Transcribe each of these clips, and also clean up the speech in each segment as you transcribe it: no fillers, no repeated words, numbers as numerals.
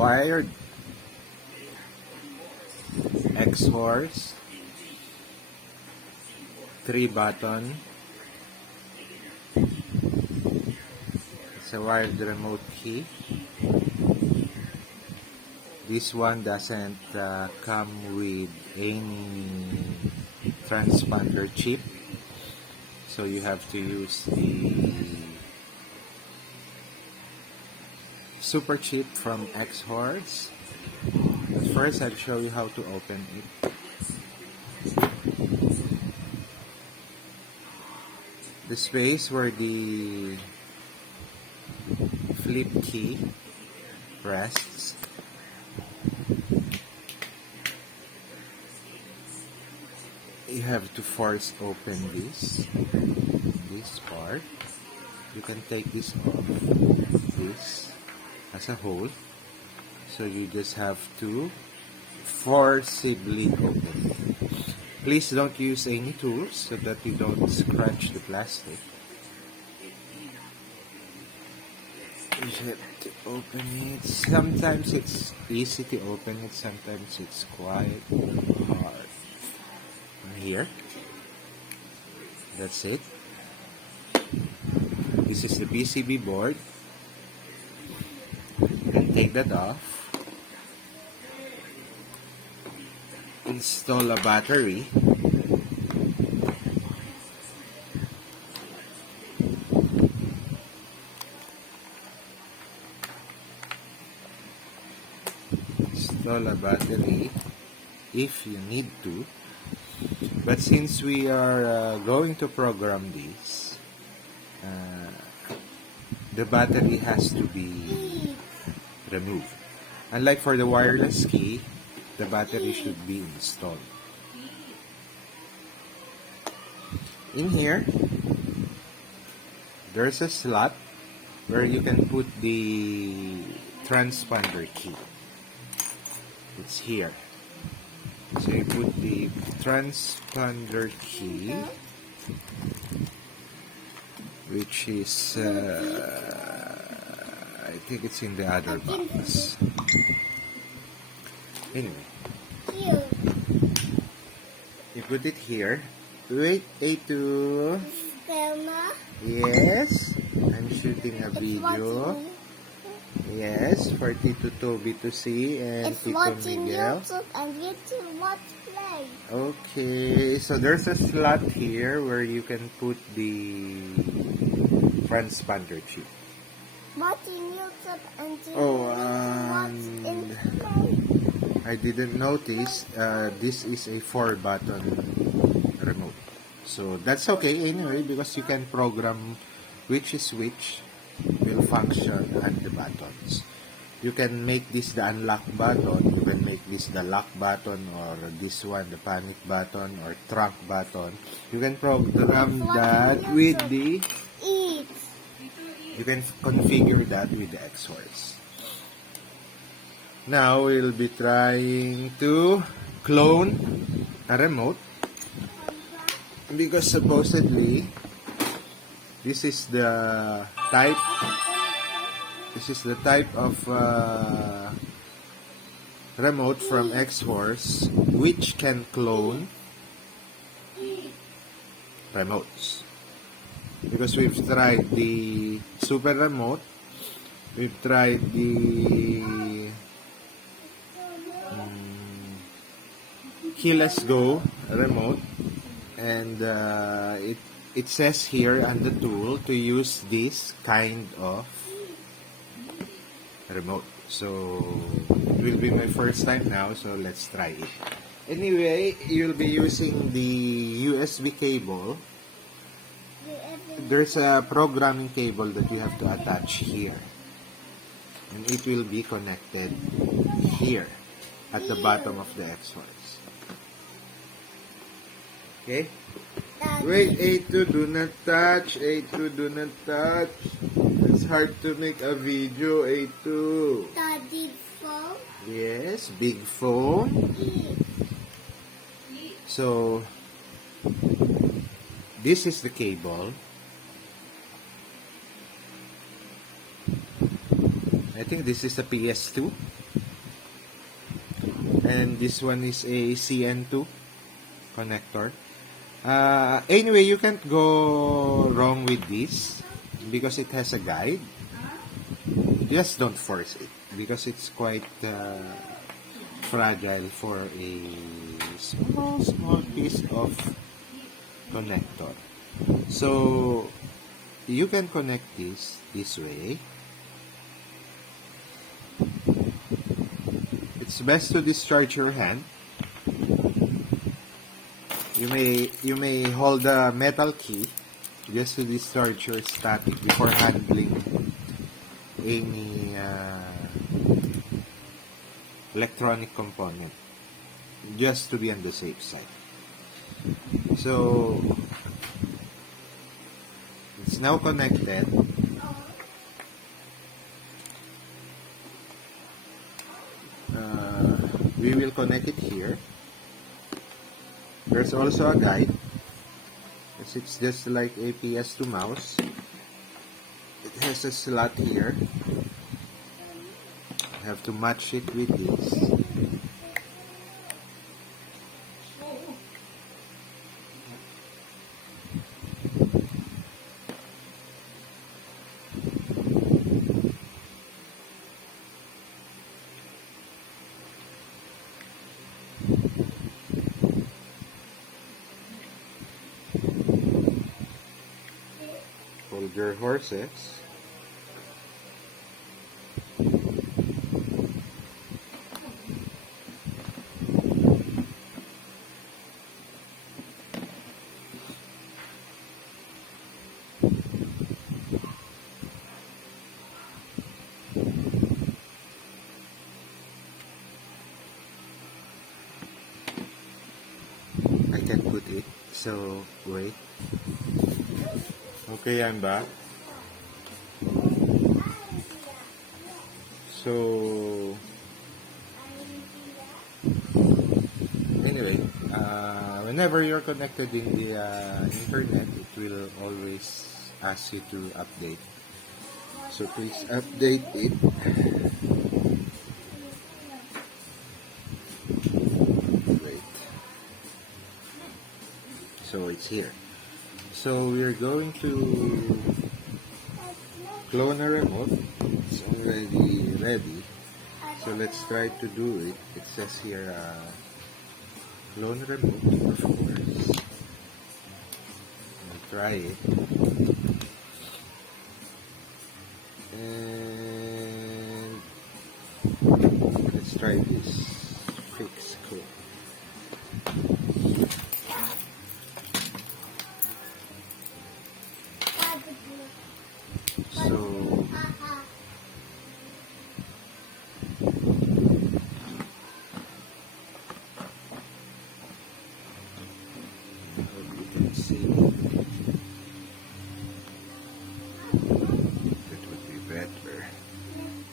wired xhorse, 3-button. It's a wired remote key. This one doesn't come with any transponder chip, so you have to use the super chip from xhorse. But first, I'll show you how to open it. The space where the flip key rests, you have to force open this part. You can take this off, this as a whole, so you just have to forcibly open it. Please don't use any tools so that you don't scratch the plastic. You have to open it. Sometimes it's easy to open it, sometimes it's quite hard. Here, that's it. This is the PCB board. You can take that off. Install a battery. Install a battery if you need to. But since we are going to program this, the battery has to be removed. Unlike for the wireless key, the battery should be installed. In here, there's a slot where you can put the transponder key. It's here. So you put the transponder key, which is, I think it's in the other box. Anyway, you put it here. Wait, A2. Yes, I'm shooting a video. Yes, for Tito Toby to see and It's Tito watching Miguel. YouTube and YouTube watch play. Okay, so there's a slot here where you can put the transponder chip. Watching YouTube and Oh, in play. I didn't notice this is a 4-button remote. So that's okay anyway, because you can program which is which will function at the buttons. You can make this the unlock button, you can make this the lock button, or this one the panic button or trunk button. You can program that with the, you can configure that with the xhorse. Now we'll be trying to clone a remote, because supposedly this is the type of remote from xhorse which can clone remotes. Because we've tried the super remote, we've tried the keyless go remote, and it says here on the tool to use this kind of remote. So it will be my first time now, so let's try it. Anyway, you'll be using the USB cable. There's a programming cable that you have to attach here, and it will be connected here at the bottom of the xhorse. Okay? Wait, A2, do not touch. A2, do not touch. It's hard to make a video, A2. Daddy phone? Yes, big phone. So, this is the cable. I think this is a PS2. and this one is a CN2 connector. Anyway, you can't go wrong with this because it has a guide. Just don't force it because it's quite fragile for a small piece of connector. So you can connect this way. It's best to discharge your hand. You may hold the metal key just to discharge your static before handling any electronic component, just to be on the safe side. So it's now connected. We will connect it here. There's also a guide. It's just like a PS2 mouse. It has a slot here. You have to match it with this. Hold your horses. I can put it, so wait. Okay, I'm back. So anyway, whenever you're connected in the internet, it will always ask you to update. So please update it. Wait. So it's here. So we're going to clone a remote. It's already ready. So let's try to do it. It says here clone remote, of course. I'll try it. And let's try this fix code. So hope you can see that would be better.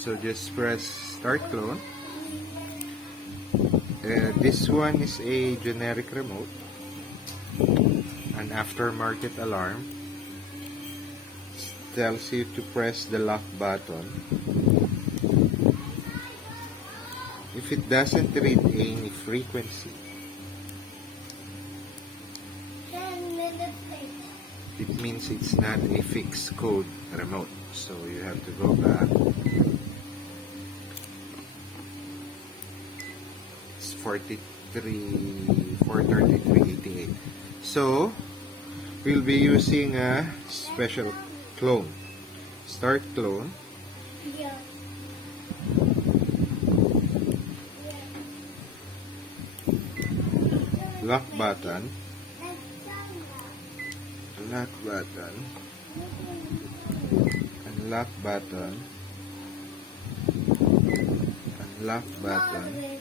So just press start clone. This one is a generic remote, an aftermarket alarm. Tells you to press the lock button. If it doesn't read any frequency, it means it's not a fixed code remote. So you have to go back. It's 43388. So we'll be using a special clone. Start clone. Yeah. Lock button. Lock button. Unlock button. Unlock button.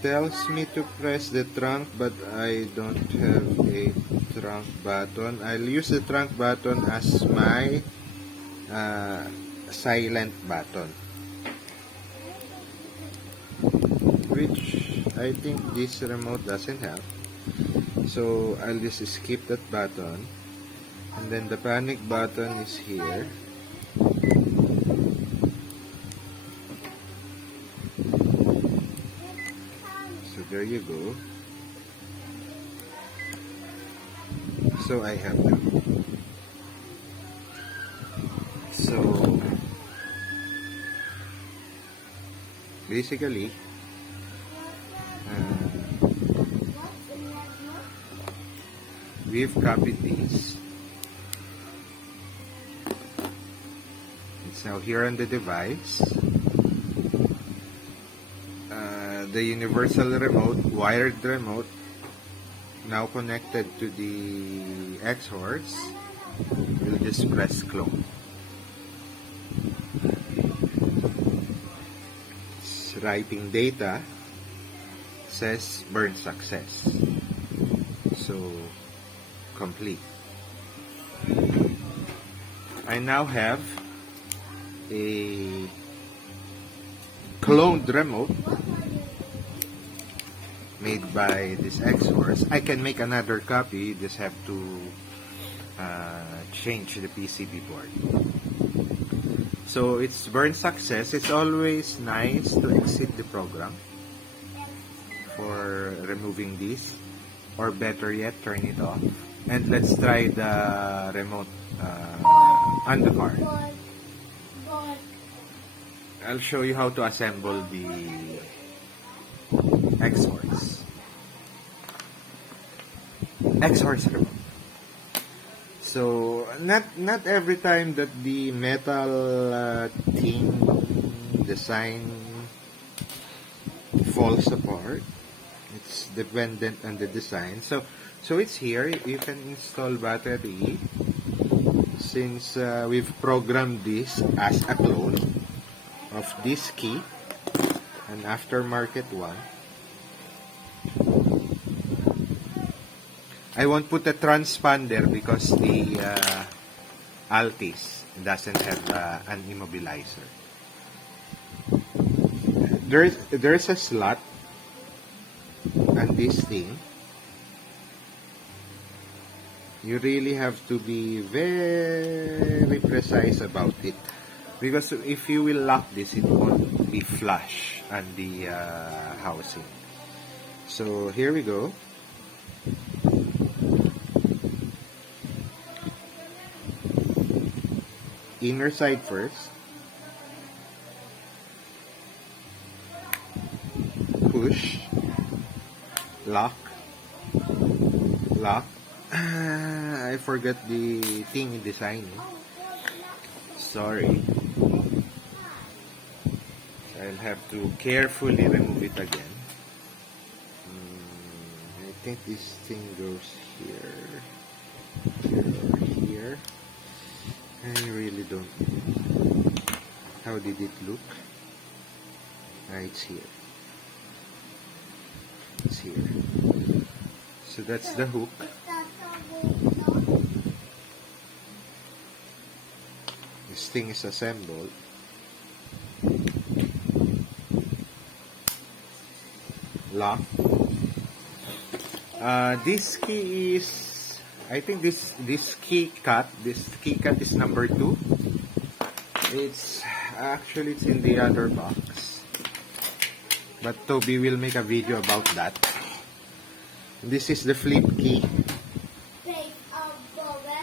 Tells me to press the trunk, but I don't have a trunk button. I'll use the trunk button as my silent button, which I think this remote doesn't have. So I'll just skip that button, and then the panic button is here. you go. So I have them. So basically, we've copied these. It's now here on the device. The universal remote, wired remote, now connected to the xhorse. We'll just press clone. It's writing data, says burn success. So complete. I now have a cloned remote made by this xhorse. I can make another copy, just have to change the PCB board. So it's burn success. It's always nice to exit the program for removing this, or better yet, turn it off. And let's try the remote on the car. I'll show you how to assemble the xhorse remote. So not every time that the metal thing design falls apart. It's dependent on the design. So it's here. You can install battery, since we've programmed this as a clone of this key, an aftermarket one. I won't put a transponder because the Altis doesn't have an immobilizer. There's a slot on this thing. You really have to be very precise about it, because if you will lock this, it won't be flush on the housing. So here we go. Inner side first. Push. Lock. Lock. I forgot the thing in design. Sorry. I'll have to carefully remove it again. I think this thing goes here. Here or here. I really don't know. How did it look? It's here. It's here. So that's the hook. This thing is assembled. Lock. This key is, I think this key cut is number 2. It's in the other box, but Toby will make a video about that. This is the flip key.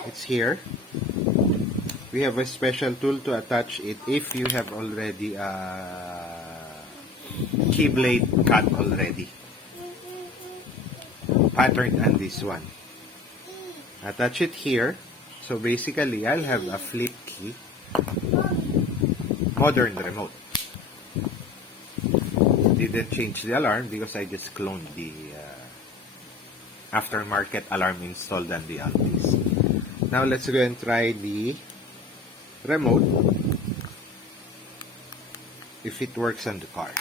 It's here. We have a special tool to attach it if you have already key blade cut already, patterned on this one. Attach it here. So basically, I'll have a flip key, modern remote. Didn't change the alarm because I just cloned the aftermarket alarm installed on the Altis. Now let's go and try the remote if it works on the car.